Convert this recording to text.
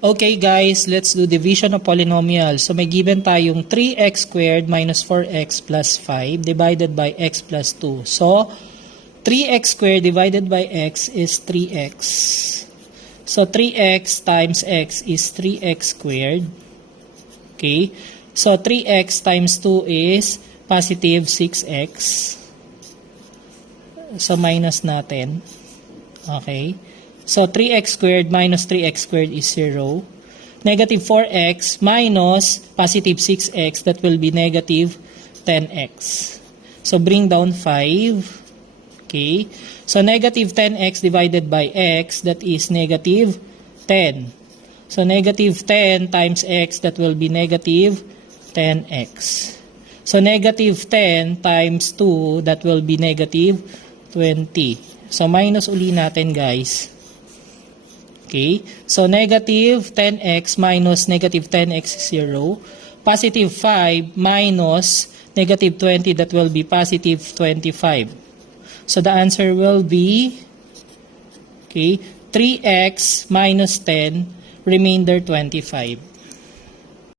Okay guys, let's do division of polynomial. So may given tayong 3x squared minus 4x plus 5 divided by x plus 2. So 3x squared divided by x is 3x. So 3x times x is 3x squared. Okay. So 3x times 2 is positive 6x. So minus natin. Okay. So 3x squared minus 3x squared is 0. Negative 4x minus positive 6x, that will be negative 10x. So bring down 5. Okay. So negative 10x divided by x, that is negative 10. So negative 10 times x, that will be negative 10x. So negative 10 times 2, that will be negative 20. So minus uli natin guys. Okay, so negative 10x minus negative 10x is 0. Positive 5 minus negative 20, that will be positive 25. So the answer will be, okay, 3x minus 10, remainder 25.